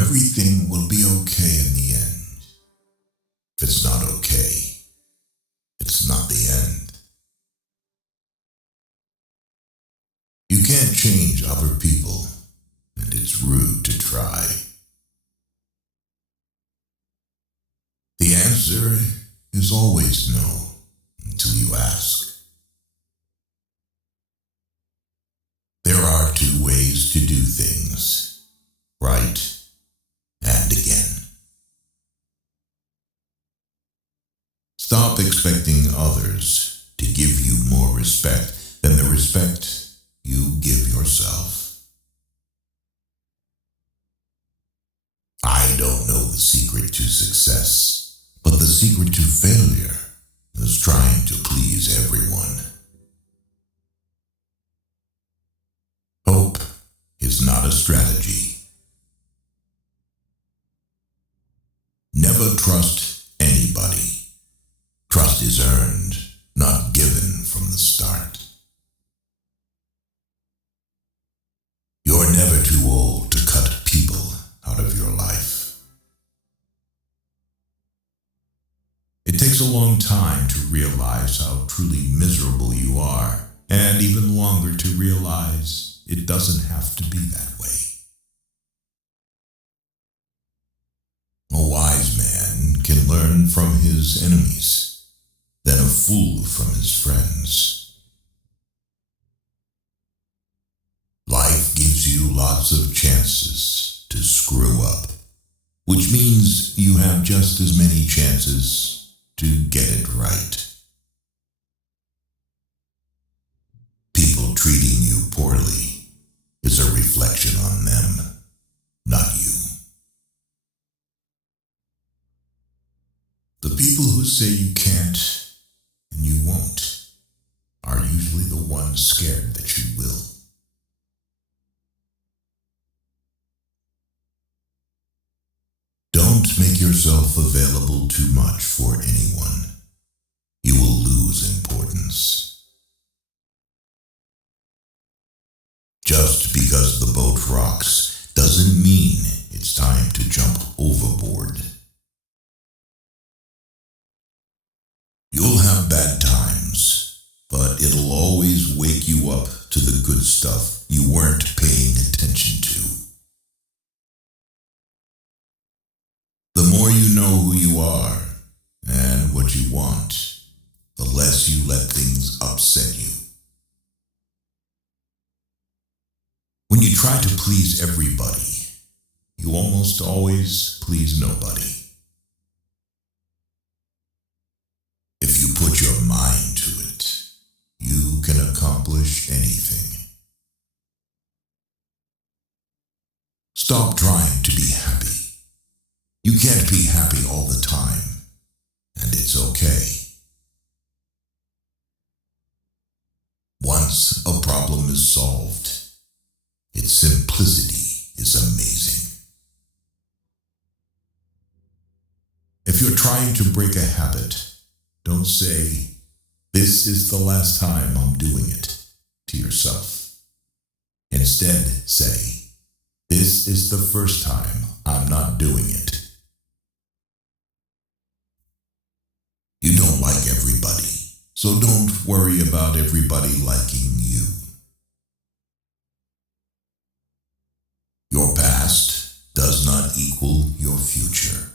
Everything will be okay in the end. If it's not okay, it's not the end. You can't change other people, and it's rude to try. The answer is always no until you ask. There are two ways to do things, right and again. Stop expecting others to give you more respect than the respect you give yourself. I don't know the secret to success, but the secret to failure is trying to please everyone. Hope is not a strategy. Never trust anybody. Trust is earned, not given from the start. You're never too old to cut people out of your life. It takes a long time to realize how truly miserable you are, and even longer to realize it doesn't have to be that way. A wise man can learn from his enemies, than a fool from his friends. Life gives you lots of chances to screw up, which means you have just as many chances to get it right. People treating you poorly is a reflection on them, not you. The people who say you can't and you won't are usually the ones scared that you will. Don't make yourself available too much for anyone. You will lose importance. Just because the boat rocks doesn't mean it's time to jump overboard. You'll have bad times, but it'll always wake you up to the good stuff you weren't paying attention to. The more you know who you are and what you want, the less you let things upset you. When you try to please everybody, you almost always please nobody. If you put your mind to it, you can accomplish anything. Stop trying to be happy. You can't be happy all the time, and it's okay. Once a problem is solved, its simplicity is amazing. If you're trying to break a habit, don't say, "This is the last time I'm doing it," to yourself. Instead, say, "This is the first time I'm not doing it." You don't like everybody, so don't worry about everybody liking you. Your past does not equal your future.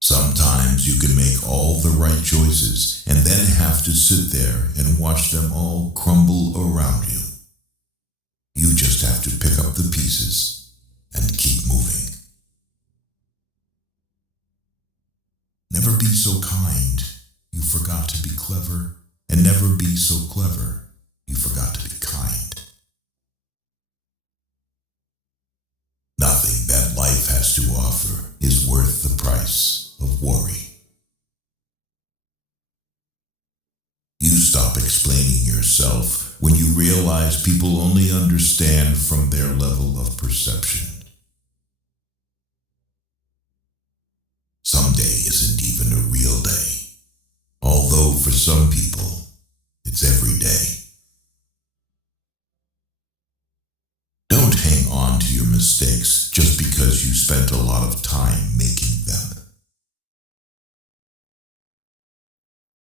Sometimes you can make all the right choices and then have to sit there and watch them all crumble around you. You just have to pick up the pieces and keep moving. Never be so kind you forgot to be clever, and never be so clever you forgot to be kind. Nothing that life has to offer is worth the price of worry. You stop explaining yourself when you realize people only understand from their level of perception. Someday isn't even a real day, although for some people, it's every day. Don't hang on mistakes just because you spent a lot of time making them.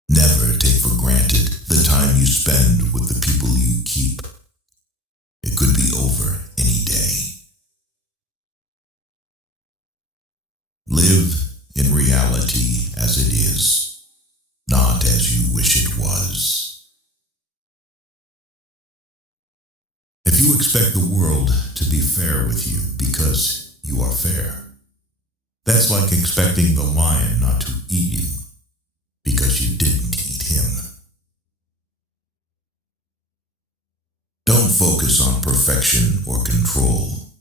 Never take for granted the time you spend with the people you keep. It could be over any day. Live in reality as it is, not as you wish it was. If you expect the world to be fair with you because you are fair, that's like expecting the lion not to eat you because you didn't eat him. Don't focus on perfection or control.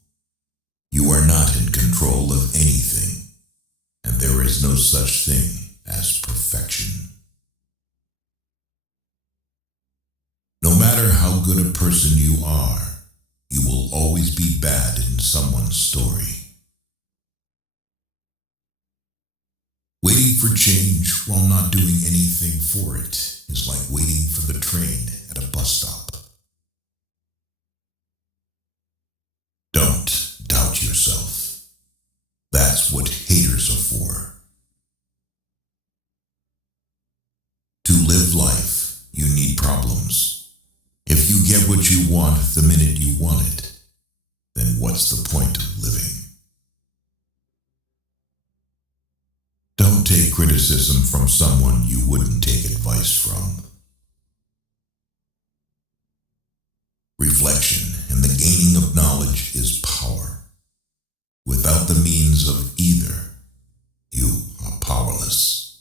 You are not in control of anything, and there is no such thing as perfection. No matter how good a person you are, you will always be bad in someone's story. Waiting for change while not doing anything for it is like waiting for the train at a bus stop. Don't doubt yourself. That's what haters are for. To live life, you need problems. If you get what you want the minute you want it, then what's the point of living? Don't take criticism from someone you wouldn't take advice from. Reflection and the gaining of knowledge is power. Without the means of either, you are powerless.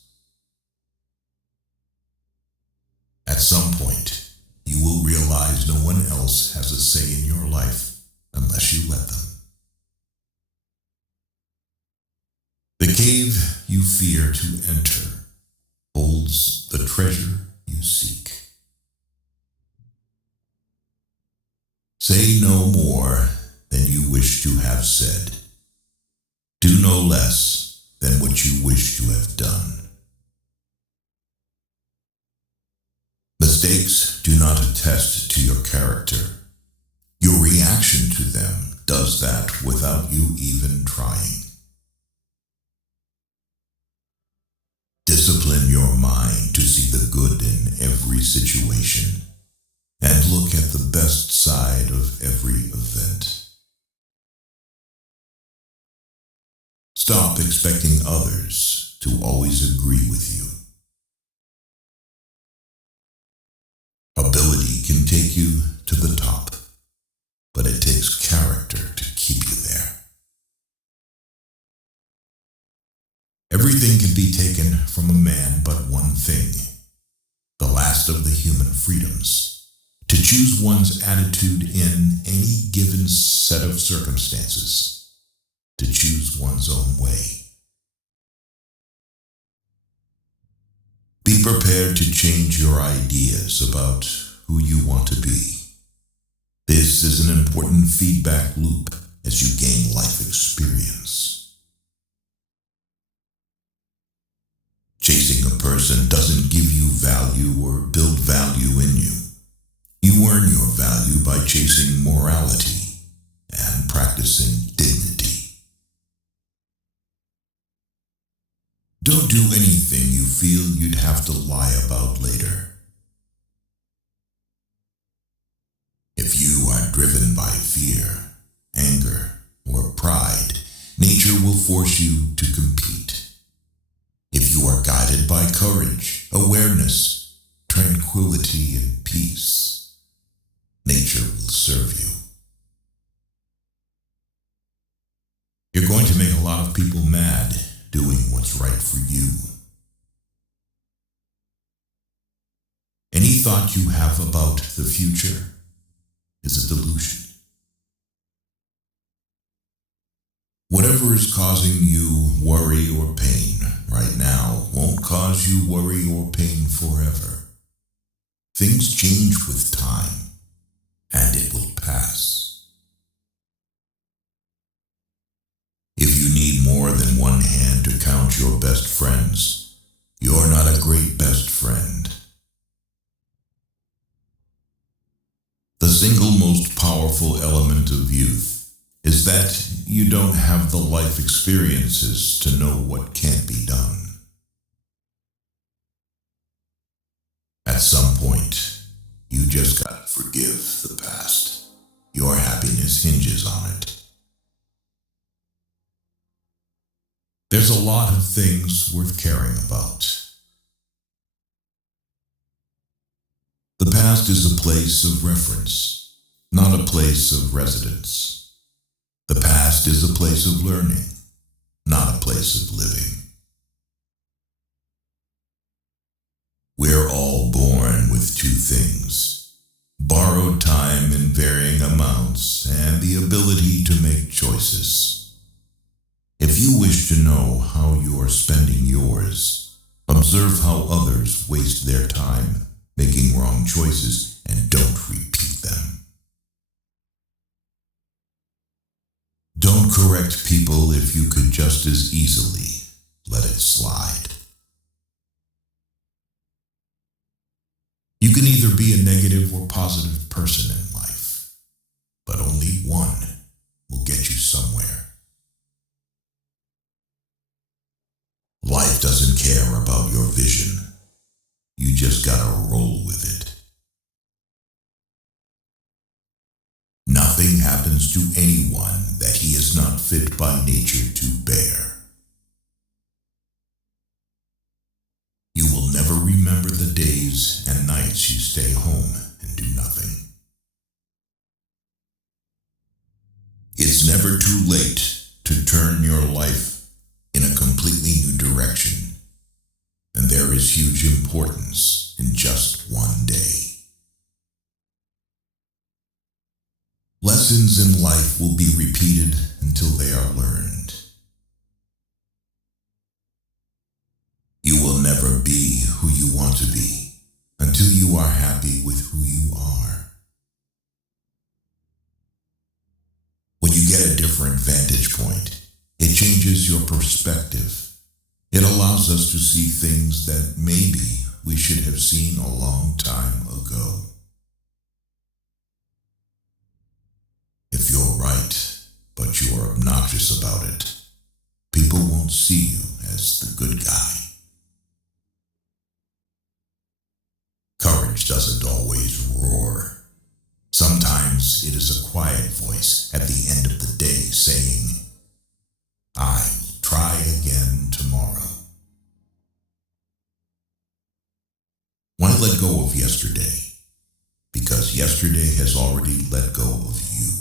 At some point, you will realize no one else has a say in your life unless you let them. The cave you fear to enter holds the treasure you seek. Say no more than you wish to have said. Do no less than what you wish to have done. Mistakes do not attest to your character. Your reaction to them does that without you even trying. Discipline your mind to see the good in every situation and look at the best side of every event. Stop expecting others to always agree with you. Ability can take you to the top, but it takes character to keep you there. Everything can be taken from a man but one thing, the last of the human freedoms, to choose one's attitude in any given set of circumstances, to choose one's own way. Be prepared to change your ideas about who you want to be. This is an important feedback loop as you gain life experience. Chasing a person doesn't give you value or build value in you. You earn your value by chasing morality and practicing dignity. Don't do anything you feel you'd have to lie about later. If you are driven by fear, anger, or pride, nature will force you to compete. If you are guided by courage, awareness, tranquility, and peace, nature will serve you. You're going to make a lot of people mad doing what's right for you. Any thought you have about the future is a delusion. Whatever is causing you worry or pain right now won't cause you worry or pain forever. Things change with time, and it will pass. If you need more than one hand to count your best friends, you're not a great best friend. The single most powerful element of youth is that you don't have the life experiences to know what can't be done. At some point, you just gotta forgive the past. Your happiness hinges on it. There's a lot of things worth caring about. The past is a place of reference, not a place of residence. The past is a place of learning, not a place of living. We're all born with two things: borrowed time in varying amounts and the ability to make choices. If you wish to know how you are spending yours, observe how others waste their time making wrong choices and don't repeat them. Don't correct people if you could just as easily let it slide. You can either be a negative or positive person in life, but only one will get you somewhere. Life doesn't care about your vision. You just gotta roll with it. Nothing happens to anyone that he is not fit by nature to bear. You will never remember the days and nights you stay home and do nothing. It's never too late to turn your life in a completely new direction, and there is huge importance in just one day. Lessons in life will be repeated until they are learned. You will never be who you want to be until you are happy with who you are. When you get a different vantage point, it changes your perspective. It allows us to see things that maybe we should have seen a long time ago. If you're right, but you're obnoxious about it, people won't see you as the good guy. Courage doesn't always roar. Sometimes it is a quiet voice at the end of the day saying, "I will try again tomorrow." Why let go of yesterday? Because yesterday has already let go of you.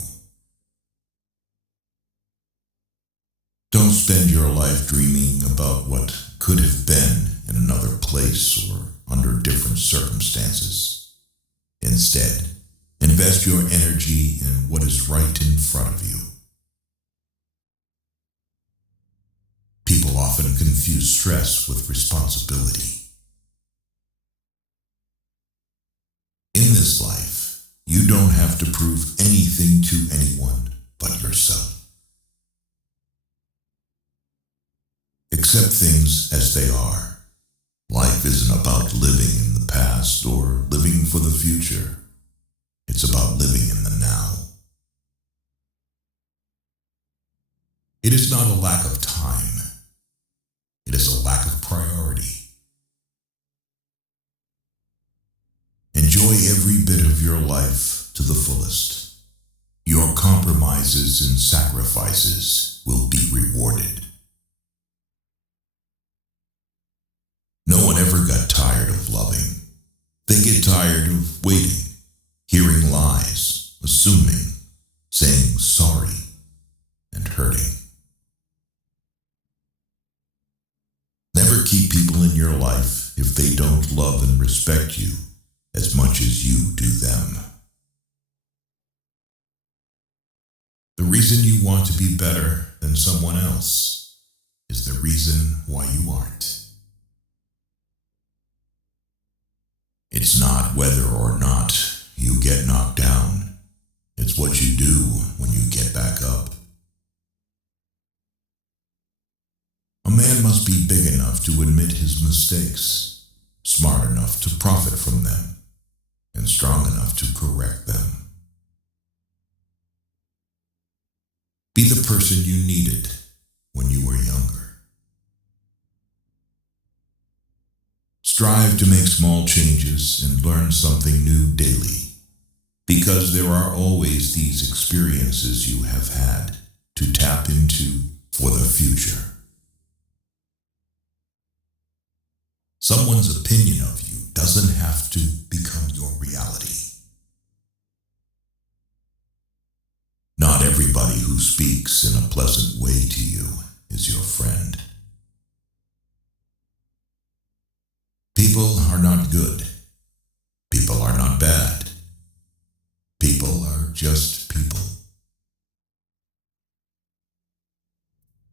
Don't spend your life dreaming about what could have been in another place or under different circumstances. Instead, invest your energy in what is right in front of you. People often confuse stress with responsibility. In this life, you don't have to prove anything to anyone but yourself. Accept things as they are. Life isn't about living in the past or living for the future. It's about living in the now. It is not a lack of time. It is a lack of priority. Enjoy every bit of your life to the fullest. Your compromises and sacrifices will be rewarded. No one ever got tired of loving. They get tired of waiting, hearing lies, assuming, saying sorry, and hurting. Never keep people in your life if they don't love and respect you as much as you do them. The reason you want to be better than someone else is the reason why you aren't. It's not whether or not you get knocked down. It's what you do when you get back up. A man must be big enough to admit his mistakes, smart enough to profit from them, and strong enough to correct them. Be the person you needed when you were younger. Strive to make small changes and learn something new daily, because there are always these experiences you have had to tap into for the future. Someone's opinion of you doesn't have to become your reality. Not everybody who speaks in a pleasant way to you is your friend. People are not good. People are not bad. People are just people.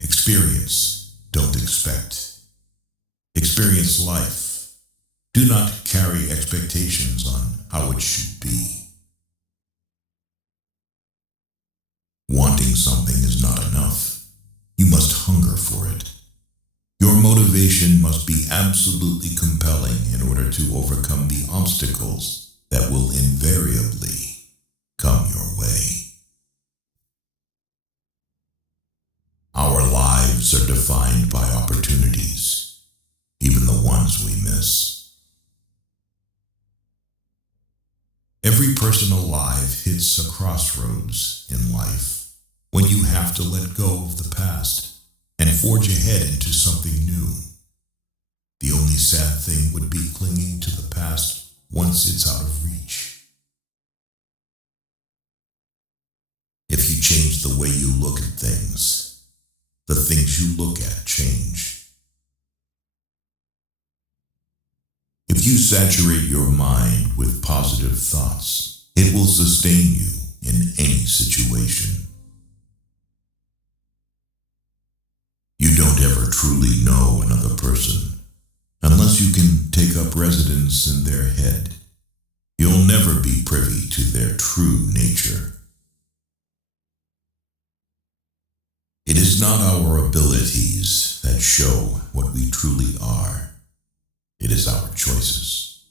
Experience, don't expect. Experience life. Do not carry expectations on how it should be. Wanting something is not enough. You must hunger for it. Your motivation must be absolutely compelling in order to overcome the obstacles that will invariably come your way. Our lives are defined by opportunities, even the ones we miss. Every person alive hits a crossroads in life when you have to let go of the past and forge ahead into something new. The only sad thing would be clinging to the past once it's out of reach. If you change the way you look at things, the things you look at change. If you saturate your mind with positive thoughts, it will sustain you in any situation. You don't ever truly know another person unless you can take up residence in their head. You'll never be privy to their true nature. It is not our abilities that show what we truly are. It is our choices.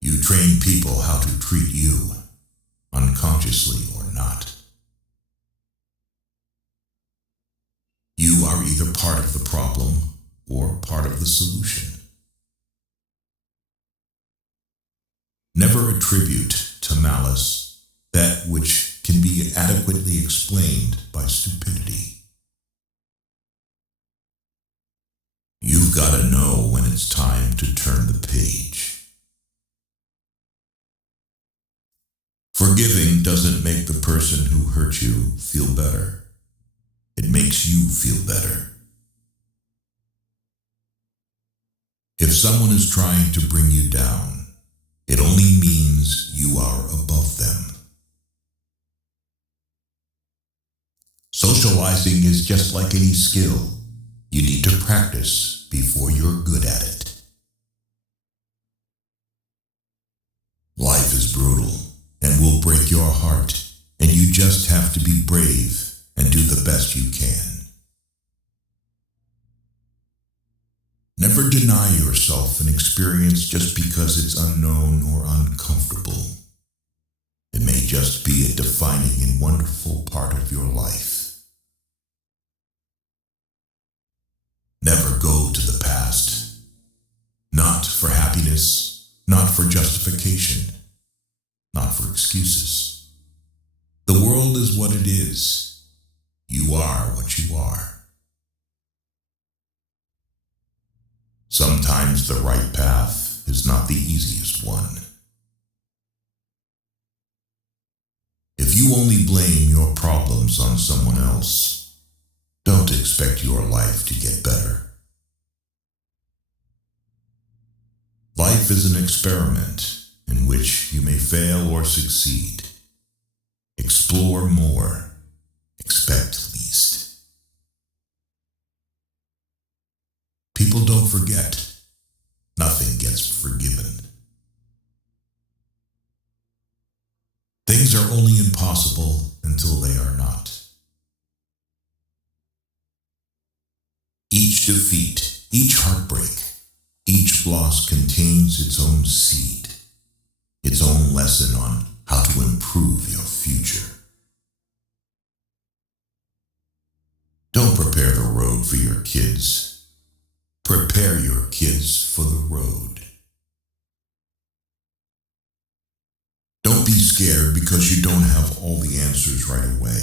You train people how to treat you, unconsciously or not. You are either part of the problem or part of the solution. Never attribute to malice that which can be adequately explained by stupidity. You've got to know when it's time to turn the page. Forgiving doesn't make the person who hurt you feel better. It makes you feel better. If someone is trying to bring you down, it only means you are above them. Socializing is just like any skill. You need to practice before you're good at it. Life is brutal and will break your heart, and you just have to be brave and do the best you can. Never deny yourself an experience just because it's unknown or uncomfortable. It may just be a defining and wonderful part of your life. Never go to the past. Not for happiness, not for justification, not for excuses. The world is what it is. You are what you are. Sometimes the right path is not the easiest one. If you only blame your problems on someone else, don't expect your life to get better. Life is an experiment in which you may fail or succeed. Explore more. Expect least. People don't forget. Nothing gets forgiven. Things are only impossible until they are not. Each defeat, each heartbreak, each loss contains its own seed, its own lesson on how to improve your future. kids. Prepare your kids for the road. Don't be scared because you don't have all the answers right away.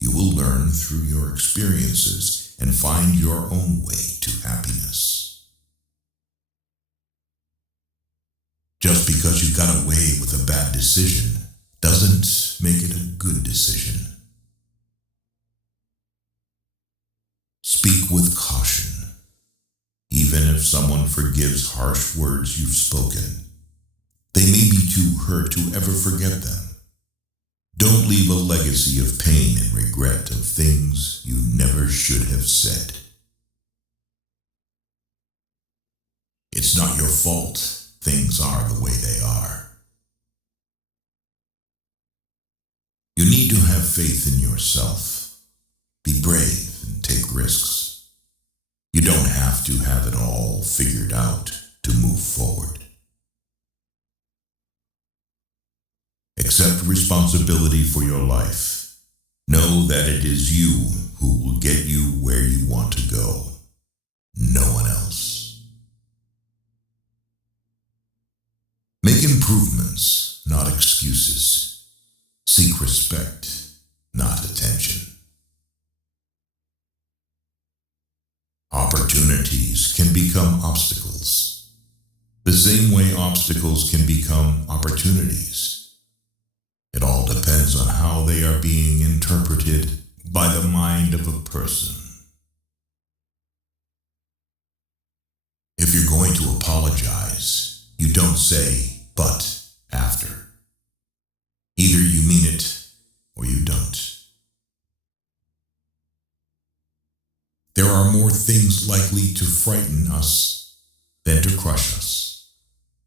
You will learn through your experiences and find your own way to happiness. Just because you got away with a bad decision doesn't make it a good decision. Speak with caution. Even if someone forgives harsh words you've spoken, they may be too hurt to ever forget them. Don't leave a legacy of pain and regret of things you never should have said. It's not your fault things are the way they are. You need to have faith in yourself. Be brave and take risks. You don't have to have it all figured out to move forward. Accept responsibility for your life. Know that it is you who will get you where you want to go. No one else. Make improvements, not excuses. Seek respect, not attention. Opportunities can become obstacles, the same way obstacles can become opportunities. It all depends on how they are being interpreted by the mind of a person. If you're going to apologize, you don't say, but after. Either you mean it or you don't. There are more things likely to frighten us than to crush us.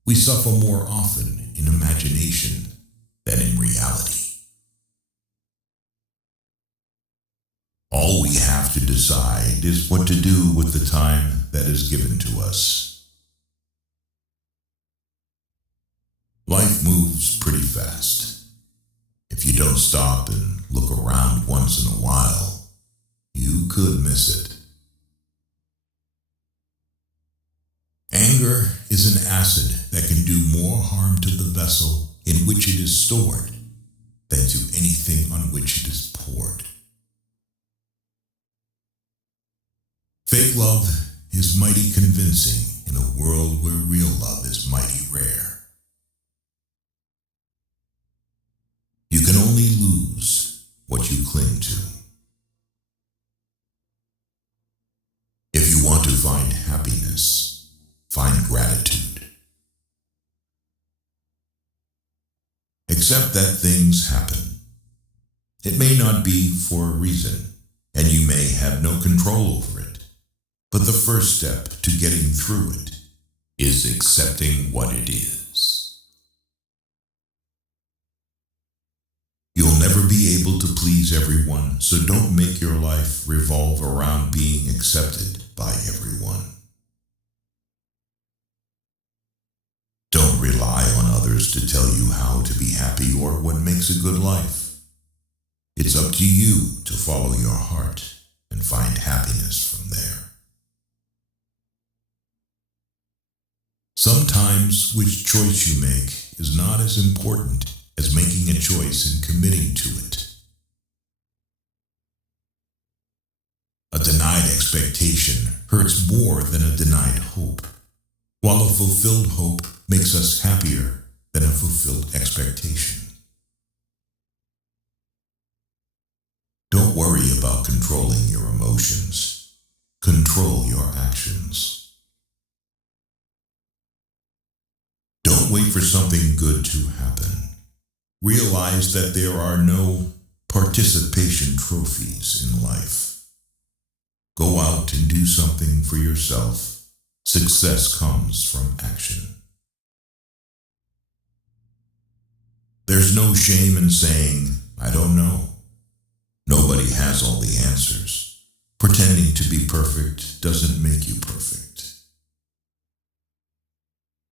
We suffer more often in imagination than in reality. All we have to decide is what to do with the time that is given to us. Life moves pretty fast. If you don't stop and look around once in a while, you could miss it. Anger is an acid that can do more harm to the vessel in which it is stored than to anything on which it is poured. Fake love is mighty convincing in a world where real love is mighty rare. You can only lose what you cling to. If you want to find happiness, find gratitude. Accept that things happen. It may not be for a reason, and you may have no control over it. But the first step to getting through it is accepting what it is. You'll never be able to please everyone, so don't make your life revolve around being accepted by everyone. Don't rely on others to tell you how to be happy or what makes a good life. It's up to you to follow your heart and find happiness from there. Sometimes which choice you make is not as important as making a choice and committing to it. A denied expectation hurts more than a denied hope, while a fulfilled hope makes us happier than a fulfilled expectation. Don't worry about controlling your emotions. Control your actions. Don't wait for something good to happen. Realize that there are no participation trophies in life. Go out and do something for yourself. Success comes from action. There's no shame in saying, I don't know. Nobody has all the answers. Pretending to be perfect doesn't make you perfect.